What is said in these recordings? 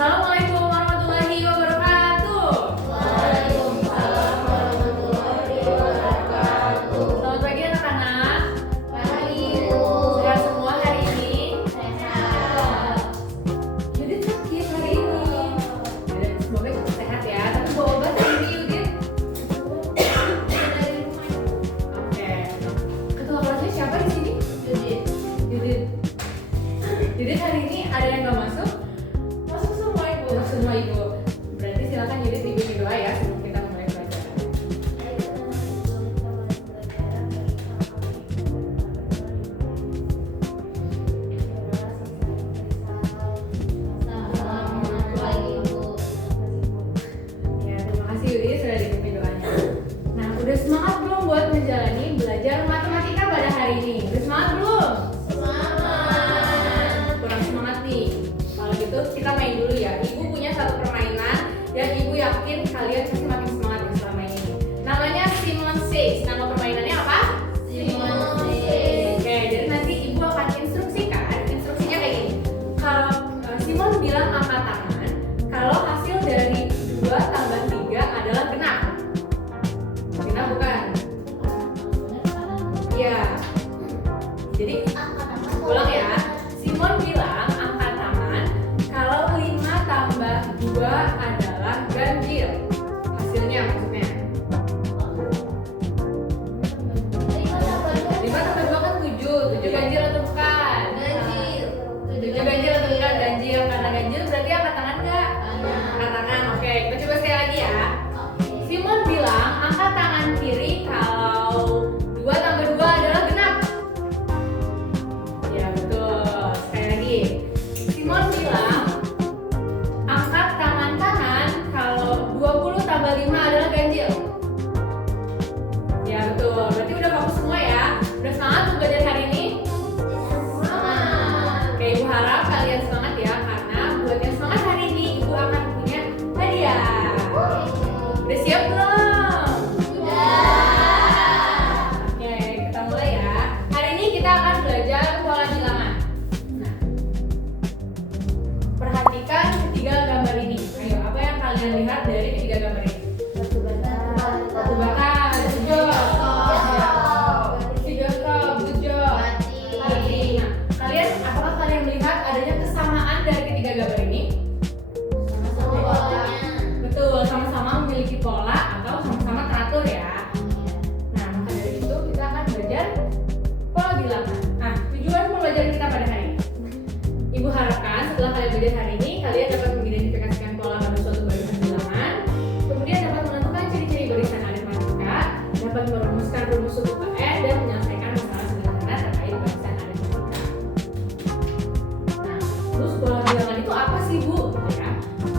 Assalamualaikum warahmatullahi wabarakatuh. Waalaikumsalam warahmatullahi wabarakatuh. Selamat pagi anak-anak. Pagi, Sehat semua hari ini? sehat. Yudit sakit hari ini. Yudit, semoga cepat sehat ya. Tapi bawa obat hari ini Yudit. Oke. Ketua kelasnya siapa di sini? Judit. Yudit. Yudit hari ini ada yang nggak masuk? Masuk semua ibu. Masuk semua ibu. Berarti silakan Yudit dibimbing doa ya sebelum kita mulai belajar. Ya, terima kasih Yudi sudah dipimpin doanya. Nah, udah semangat belum buat menjalani belajar matematika pada hari ini? Udah semangat belum? Kurang semangat nih. Kalau gitu kita main dulu ya. Ibu punya satu permainan dan ibu yakin kalian pasti makin semangat nih selama ini. Namanya Simon Says. Nama permainannya apa? Oke, jadi nanti ibu akan instruksikan. Instruksinya kayak gini. Kalau Simon bilang angkat tangan, kalau hasil dari 2 tambah 3 adalah genap. Genap bukan? Iya. Jadi ulang ya. Simon bilang angkat tangan kalau 5 tambah 2 adalah ganjil. Hasilnya maksudnya. 5 tambah 2 kan 7. 7 ganjil atau bukan? 7 ganjil atau bukan? Ganjil. Karena ganjil berarti angkat tangan enggak? Angkat tangan. Oke, kita coba sekali lagi ya. Simon bilang angkat tangan kiri kalau 2 tambah 2 adalah genap. Ya betul. Sekali lagi. Simon bilang angkat tangan kanan kalau 20 tambah 5 adalah ganjil. Ya betul. Berarti udah fokus semua ya. Udah semangat untuk belajar hari ini? Oke, ibu harap kalian semangat ya karena buat yang semangat hari ini ibu akan punya hadiah. Udah siap belum? Oke, kita mulai ya. Hari ini kita akan belajar pola bilangan. Nah, perhatikan ketiga gambar ini. Ayo, apa yang kalian lihat dari ketiga gambar ini? Batu bakar, good job. Videoskop, good job. Mati. Nah, apakah kalian melihat adanya kesamaan dari ketiga gambar ini? Betul, sama-sama memiliki pola atau sama-sama teratur ya. Nah, maka dari itu kita akan belajar pola bilangan. Nah, tujuan pembelajaran kita pada hari ini. Ibu harapkan setelah kalian belajar hari ini, kalian dapat mengidentifikasikan pola pada suatu barisan bilangan, kemudian dapat menentukan ciri-ciri barisan aritmatika, dapat merumuskan rumus suku KN, dan menyelesaikan masalah sederhana terkait barisan aritmatika. Nah, terus pola bilangan itu apa sih, Bu? Gitu ya.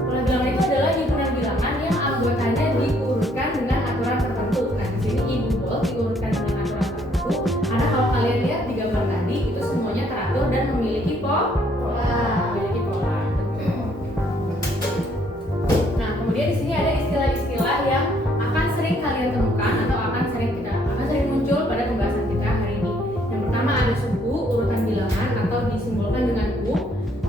Pola bilangan itu adalah himpunan bilangan yang anggotanya diurutkan dengan aturan tertentu. Nah, di sini Ibu Bold diurutkan dengan aturan tertentu karena kalau kalian lihat di gambar tadi itu semuanya teratur dan memiliki pola. Nah, kemudian di sini ada istilah-istilah yang akan sering kalian temukan atau akan sering muncul pada pembahasan kita hari ini. Yang pertama ada suku, urutan bilangan atau disimbolkan dengan U.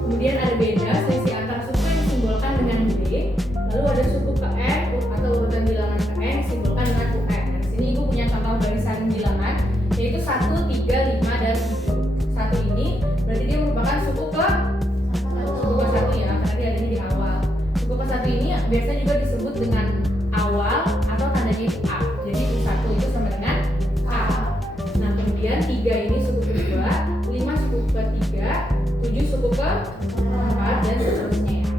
Kemudian ada beda, selisih antara suku yang disimbolkan dengan B. Lalu ada suku KN atau urutan bilangan KN disimbolkan dengan UN. Nah, di sini Ibu punya contoh barisan bilangan yaitu 1, 3, 5, dan 7. Satu ini berarti dia merupakan suku ke satu ya, karena dia adanya di awal. Suku ke satu ini biasanya juga disebut dengan awal atau tandanya itu A. Jadi U1 itu sama dengan A. Nah, kemudian 3 ini suku kedua, 5 suku ketiga, 7 suku keempat, dan seterusnya ya.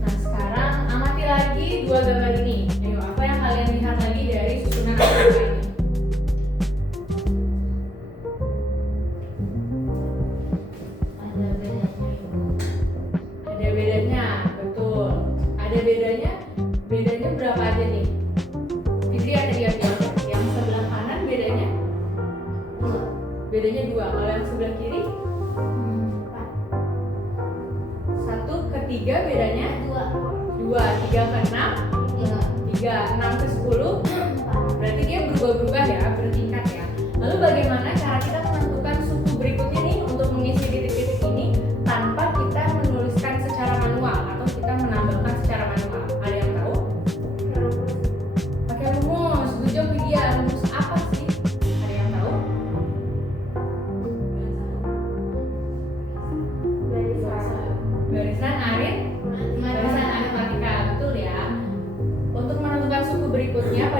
Nah, sekarang amati lagi dua gambar ini. Ayo, apa yang kalian lihat lagi dari susunan angka ini? Ada bedanya, betul. Ada bedanya. Bedanya berapa aja nih? Fitri ada diam-diam. Yang sebelah kanan bedanya? Bedanya 2. Kalau yang sebelah kiri? 1 ke 3 bedanya? 2. 3 ke 6? 3. 6 ke 10? Berarti dia berubah-ubah ya, bertingkat ya. Lalu bagaimana cara kita menentukan suku berikutnya nih untuk mengisi titik-titik ini tanpa kita menuliskan secara manual?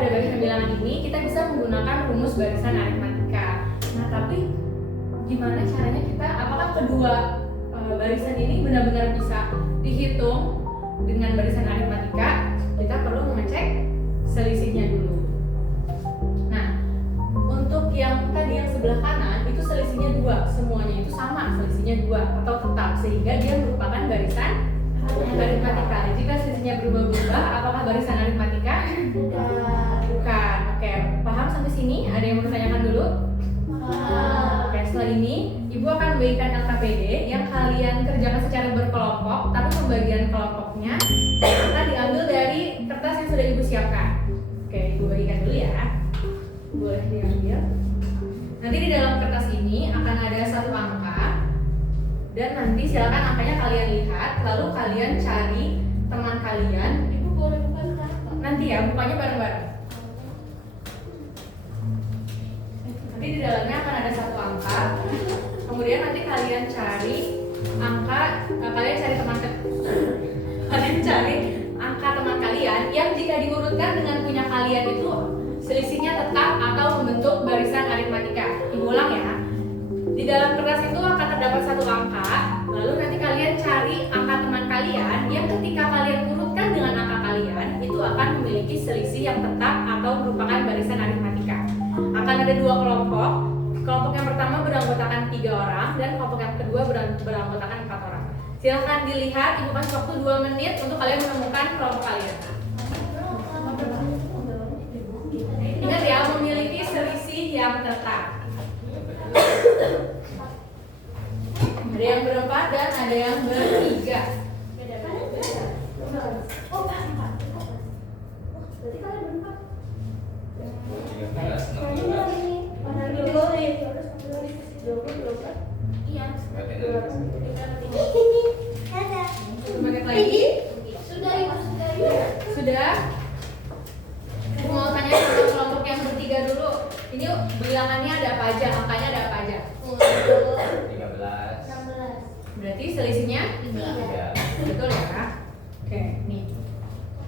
pada barisan bilangan ini kita bisa menggunakan rumus barisan aritmatika. Nah, tapi gimana caranya kita, apakah kedua barisan ini benar-benar bisa dihitung dengan barisan aritmatika? Kita perlu mengecek selisihnya dulu. Nah, untuk yang tadi yang sebelah kanan itu selisihnya 2, semuanya itu sama, selisihnya 2 atau tetap, sehingga dia merupakan barisan aritmatika. Jika selisihnya berubah-ubah, apakah barisan aritmatika? Bukan. Oke, paham sampai sini? Ada yang mau ditanyakan dulu? Oke, setelah ini Ibu akan memberikan LKPD yang kalian kerjakan secara berkelompok, tapi pembagian kelompoknya akan diambil dari kertas yang sudah Ibu siapkan. Oke, Ibu bagikan dulu ya. Boleh diambil. Nanti di dalam kertas ini akan ada satu angka, dan nanti silakan angkanya kalian lihat, lalu kalian cari teman kalian. Ibu boleh buka sekarang? Nanti ya, bukanya bareng-bareng. Nanti di dalamnya akan ada satu angka. Kemudian nanti kalian cari angka, kalian cari angka teman kalian yang jika diurutkan dengan punya kalian itu selisihnya tetap atau membentuk barisan aritmatika. Ibu ulang ya. Di dalam kertas itu akan terdapat satu angka, lalu nanti kalian cari angka teman kalian yang ketika kalian urutkan dengan angka kalian itu akan memiliki selisih yang tetap atau merupakan barisan aritmatika. Akan ada 2 kelompok. Kelompok yang pertama beranggotakan 3 orang dan kelompok yang kedua beranggotakan 4 orang. Silahkan dilihat, Ibu kasih waktu 2 menit untuk kalian menemukan kelompok kalian. Ingat ya, memiliki selisih yang tetap. Ada yang berempat dan ada yang bertiga. Berarti kalian berempat. 13, 16. Iya. Semangat lagi. Sudah Ibu, sudah Ibu. Sudah? Aku mau tanya sama kelompok yang bertiga dulu. Ini bilangannya ada apa aja? Angkanya ada apa aja? 13. 16. Berarti selisihnya? 3. Betul ya? Oke, nih.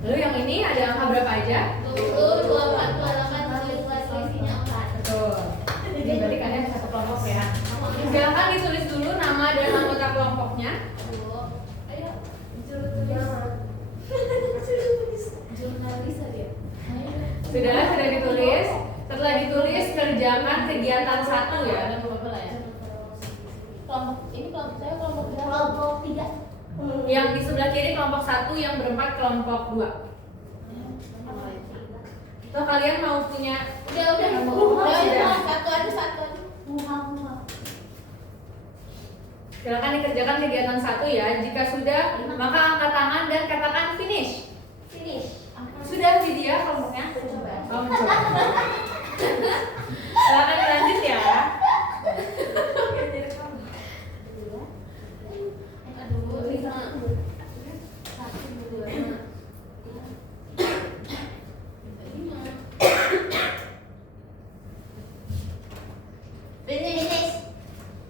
Lalu yang ini ada angka berapa aja? 20, 24, 28, 25, selisihnya 4. Betul. Jadi berarti kalian satu kelompok ya. Silakan ditulis dulu nama dan anggota kelompoknya. Ayo, jurnalis aja. Sudah ditulis. Setelah ditulis kerjakan kegiatan 1 ya. Kelompok ini kelompok saya kelompok 3. Yang di sebelah kiri kelompok 1, yang berempat kelompok 2. Atau kalian mau punya? Udah, satu aja. Silakan dikerjakan kegiatan 1 ya. Jika sudah, maka angkat tangan dan katakan finish. Sudah Widya kelompoknya? Oh, mencoba. Silakan lanjut ya.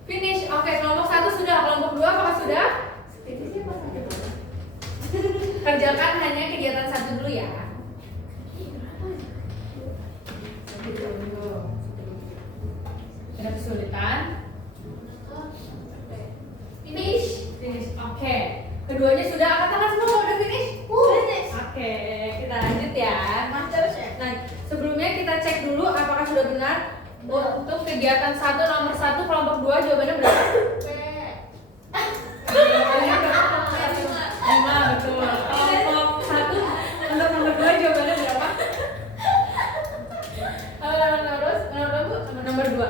Finish. Oke, kelompok 1 sudah. Kelompok 2 apakah sudah? Kerjakan hanya kegiatan 1 dulu ya. Ada kesulitan? Finish. Oke. Keduanya sudah. Angkat tangan semua kalau udah finish? Oke, kita lanjut ya. Nah, sebelumnya kita cek dulu apakah sudah benar. Untuk kegiatan 1 nomor 1 kelompok 2 jawabannya berapa? 5, betul. Kelompok 1 untuk nomor 2 jawabannya berapa? Terus nomor 2.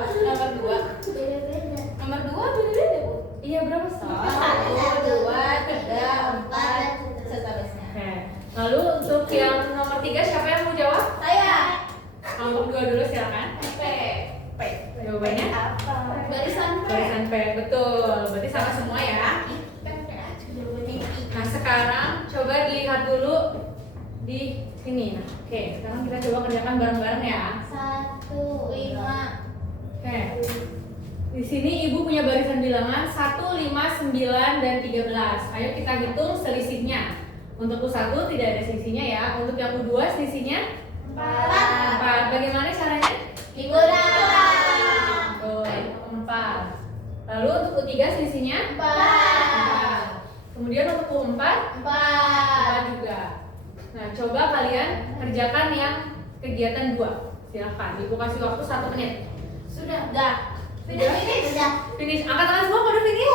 Nomor 2 beda-beda, Bu. Iya, berapa sih? 1, 2, 3, 4, seterusnya. Oke. Lalu untuk yang nomor 3 siapa yang mau jawab? Saya. Kelompok 2 dulu silakan. P. Jawabannya? Barisan Barisan P, betul. Berarti sama semua ya. Nah, sekarang coba dilihat dulu di sini. Nah, oke, sekarang kita coba kerjakan bareng-bareng ya. 1, 5. Oke. Di sini Ibu punya barisan bilangan 1, 5, 9, dan 13. Ayo kita hitung selisihnya. Untuk U1 tidak ada selisihnya ya. Untuk yang U2 selisihnya 4. Bagaimana caranya? Dikurang. Betul, 4. Lalu untuk U3 selisihnya 4. Kemudian untuk U4 4 juga. Nah, coba kalian kerjakan yang kegiatan 2. Silahkan, Ibu kasih waktu 1 menit. Sudah. Finish. Angkat tangan semua pada finish.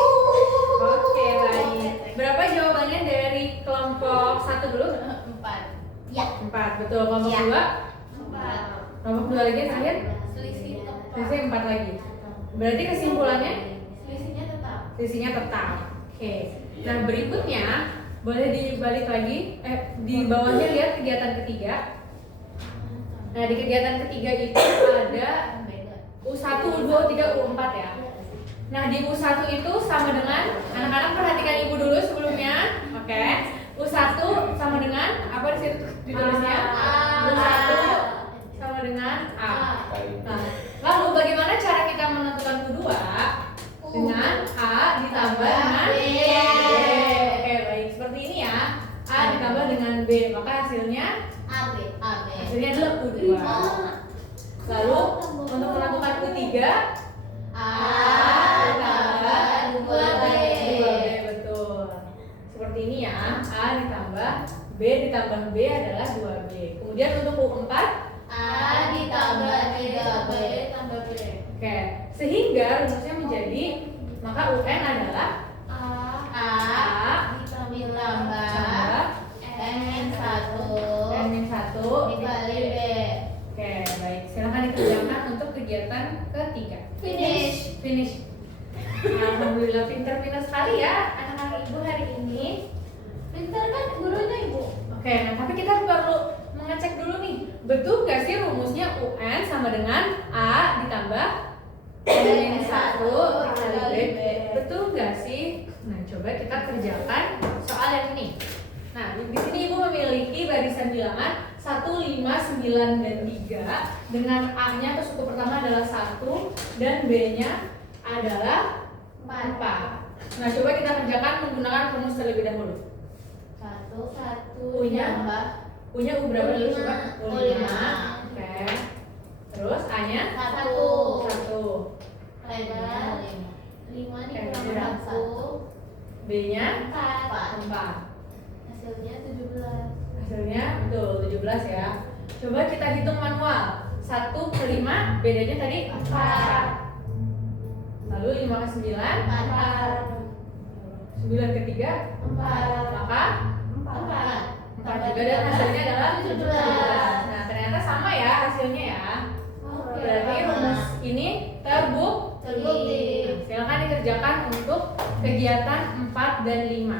Oke, baik. Berapa jawabannya dari kelompok 1 dulu? 4. 4, betul. Kelompok Ya. 2? 4. Kelompok 2 lagi terakhir? Selisih tepat. Selisih 4 lagi. Berarti kesimpulannya? Selisihnya tetap. Selisihnya tetap. Oke. Nah, berikutnya boleh dibalik lagi, di bawahnya lihat kegiatan ketiga. Nah, di kegiatan ketiga itu ada U1, U2, U3, U4 ya. Nah, di U1 itu sama dengan, anak-anak perhatikan ibu dulu sebelumnya. Oke. U1 sama dengan apa di situ ditulisnya? U1 sama dengan A. Nah, lalu bagaimana cara kita menentukan U2? Dengan A ditambah dengan B. Oke, baik. Seperti ini ya. A ditambah dengan B, maka hasilnya hasilnya adalah U2. Lalu untuk menentukan U3, A ditambah 2B, betul. Seperti ini ya. A ditambah B ditambah B adalah 2B. Kemudian untuk U4, A ditambah 3B tambah B. oke. Sehingga rumusnya menjadi, maka UN adalah A ditambah N1 dikali B. Oke, baik. Silakan dikerjakan untuk kegiatan ketiga. Finish. Alhamdulillah pintar-pintar sekali ya anak-anak ibu hari ini. Pintar kan gurunya ibu? Oke, nah tapi kita perlu mengecek dulu nih, betul nggak sih rumusnya UN sama dengan A ditambah N1 dikali B? Betul nggak sih? Nah, coba kita kerjakan soal yang ini. Nah, di sini ibu memiliki barisan bilangan 1, 5, 9, dan 3 dengan A-nya atau suku pertama adalah 1 dan B-nya adalah 4. Nah, coba kita kerjakan menggunakan rumus terlebih dahulu. U-nya U berapa dulu coba? U5. Oke. Terus A-nya 1. 5 dikurang 1. B-nya 4. 4. Hasilnya 17. Hasilnya betul 17 ya. Coba kita hitung manual. 1 ke 5 bedanya tadi 4. Lalu 5 ke 9 9 ke 3 maka 4 juga, dan hasilnya adalah 17. Nah, ternyata sama ya hasilnya ya. Berarti rumus ini terbukti. Silakan dikerjakan untuk kegiatan 4 dan 5.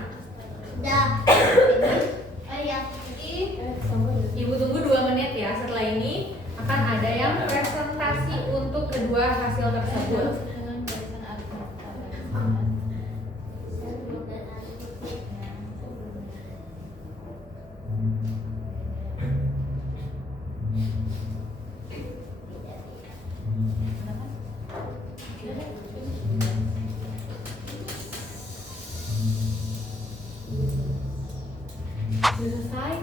Ibu tunggu 2 menit ya. Setelah ini akan ada yang presentasi untuk kedua hasil tersebut. Selesai.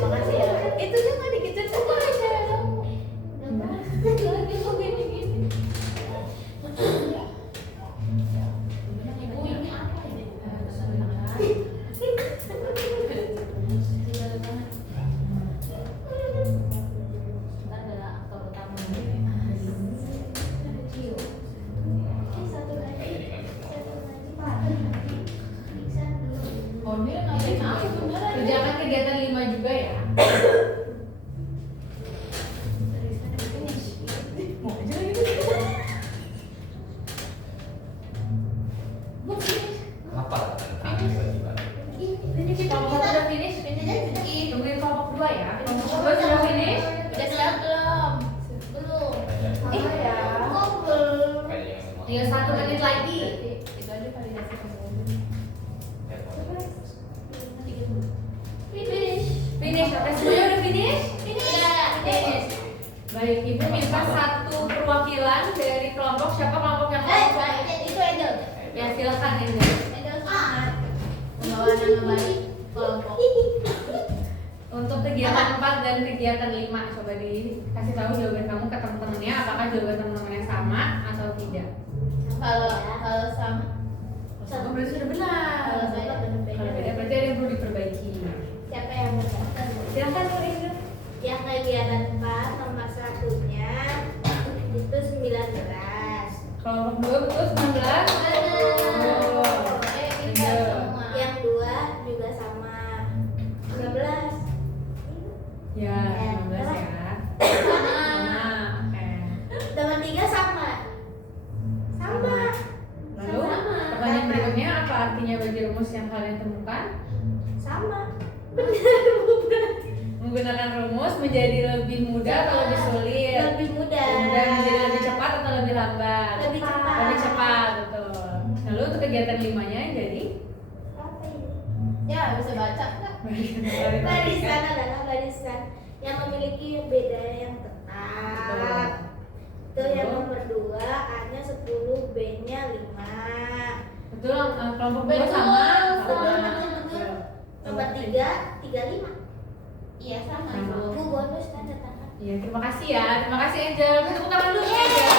Makasih ya. Itu jangan dikit semua aja dong. Lagi kok gini-gini. Ibu ini apa ini? Adalah aktor utama. Oh, dia ngapain aku beneran? Kerjakan kegiatan 5 juga ya. Mau aja gitu. Apa? Tiba-tiba. Kelompok 1 udah finish. Tungguin kelompok 2 ya. Kelompok 2 sudah finish. Belum. Banyak. ya. Kok belum? Kayak yang memang- Tinggal 1 menit lagi. Itu aja validasi Kayak apa? Finish. Finish. Oke, semuanya udah finish? Finish. Baik, Ibu minta 1 perwakilan dari kelompok. Siapa kelompok yang mau? Itu Angel. Ya, silakan Angel. Angel semangat. Membawa nama baik. kelompok. Untuk kegiatan 4 dan kegiatan 5, coba dikasih tahu jawaban kamu ke teman-temannya, apakah jawaban teman-temannya sama atau tidak? Kalau sama, Oh, berarti sudah benar. kalau saya benar-benar. Kalau beda berarti ada yang perlu diperbaiki. Siapa yang benar? Silakan Bu Indra. Yang kegiatan 4 nomor 1-nya itu 19. Kelompok 2 betul 19. Oh, Pintar semua. Yang 2 juga sama 19. ya 19 ya. Sama. Oke. Nomor 3 sama. Sama. Lalu Sama. pertanyaan berikutnya, apa artinya bagi rumus yang kalian temukan? Sama. Menggunakan rumus menjadi lebih mudah atau lebih sulit? Lebih mudah. Mudah menjadi lebih cepat atau lebih lambat? Lebih cepat. Lebih cepat, betul. Lalu untuk kegiatan 5-nya jadi Apa ini? Ya, bisa baca nggak? Barisan adalah barisan yang memiliki beda yang tetap. Itu yang nomor 2, A-nya 10, B-nya 5. Betul, kelompok 2 Betul, sama. betul. Nomor 3, 35. Iya, sama. Sama. Bu. Bu bonus tanda tangan. Iya, terima kasih ya. Terima kasih Angel. Tepuk tangan dulu Angel.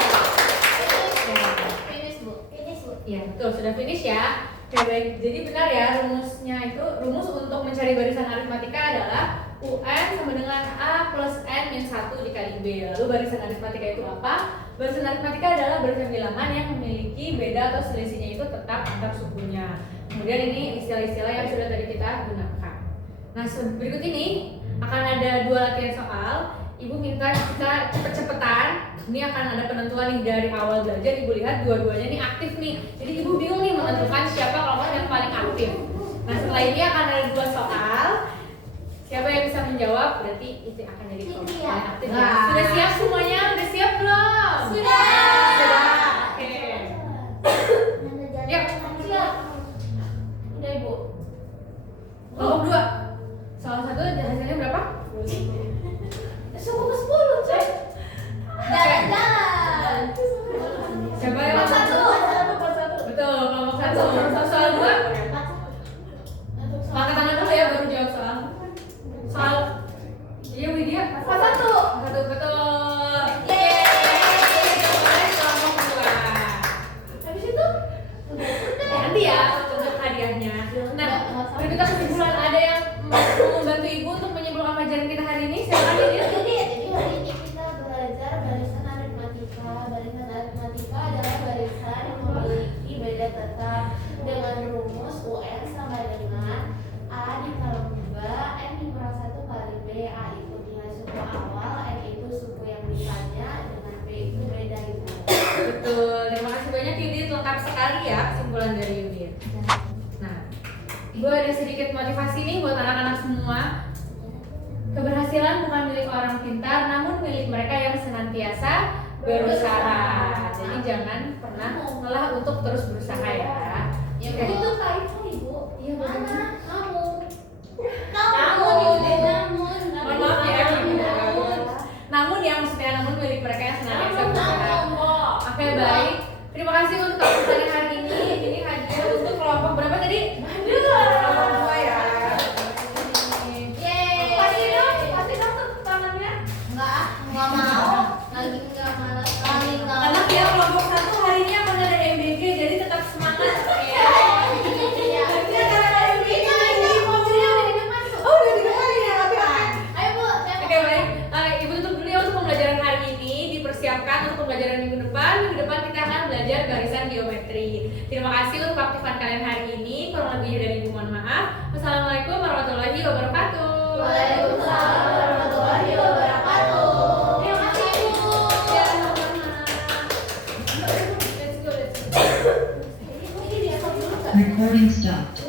Ya. Finish, Bu. Ini Bu. Iya, betul, sudah finish ya. Oke, baik. Jadi benar ya, rumusnya itu, rumus untuk mencari barisan aritmatika adalah UN sama dengan A plus N min 1 dikali B. Lalu barisan aritmatika itu apa? Barisan aritmatika adalah barisan bilangan yang memiliki beda atau selisihnya itu tetap antar sukunya. Kemudian ini istilah-istilah yang sudah tadi kita gunakan. Nah, berikut ini akan ada 2 latihan soal. Ibu minta kita cepet-cepetan. Ini akan ada penentuan nih dari awal belajar. Ibu lihat dua-duanya nih aktif nih. Jadi ibu bingung nih menentukan siapa kelompok yang paling aktif. Nah, setelah ini akan ada 2 soal. Siapa yang bisa menjawab berarti itu akan jadi kelompok Iya. paling aktif. Nah. Sudah siap semuanya? Udah siap belum? Sudah. Sudah. Oke. Yuk, siap. Udah, Ibu. Kelompok 2. Soal 1 hasilnya berapa? Suku ke 10, coy. Jalan-jalan. Siapa yang Nomor 1. Betul, kelompok 1. Soal 2. Angkat tangan dulu ya baru jawab soal. Soal. Iya Widya. Nomor 1. Satu betul. Yeay. Kelompok 2. Habis itu Nanti ya untuk hadiahnya. Nah, berikutnya kesimpulan ada yang mau membantu ibu untuk menyimpulkan pelajaran kita hari ini. Silakan Widya. Jadi hari ini kita belajar barisan aritmatika. Barisan aritmatika adalah barisan yang memiliki beda tetap dengan rumus UN sama dengan A dikali 2, N dikurang 1 kali B. A itu nilai suku awal, N itu suku yang misalnya, dengan B itu beda ibu. Betul. Terima kasih banyak Yudit, lengkap sekali ya kesimpulan dari Yudit. Nah, ibu ada sedikit motivasi nih buat anak-anak semua. Keberhasilan bukan milik orang pintar, namun milik mereka yang senantiasa berusaha. Jadi jangan pernah mengalah untuk terus berusaha ya. Ya, Oke. Bu. Itu kaitan ibu. Iya, Mana? benar. Kamu. Namun, Yudit, namun. Mohon maaf ya, namun yang maksudnya namun milik mereka yang senantiasa berusaha. Oke, baik. Terima kasih untuk keputusan hari ini. Ini hadiah untuk kelompok berapa tadi? Kelompok 2 ya. Yeay. Pasti dong tepuk tangannya. Nggak mau. Lagi nggak malas. Lagi nggak. Anak ya kelompok 1 hari ini akan ada MBG, jadi tetap semangat. Iya. Ini akan ada MBG lagi. Mobilnya udah di depan. Oh, udah di depan ya. Ayo Bu, saya Oke, baik. Ibu tutup dulu ya untuk pembelajaran hari ini. Dipersiapkan untuk pembelajaran minggu depan. Minggu depan kita akan belajar barisan geometri. Terima kasih untuk keaktifan kalian hari ini. Kurang lebihnya dari ibu mohon maaf. Wassalamualaikum warahmatullahi wabarakatuh. Waalaikumsalam warahmatullahi wabarakatuh. Terima kasih Bu. Ya, sama-sama. Let's go, let's go. Ini dia dulu. Recording stopped.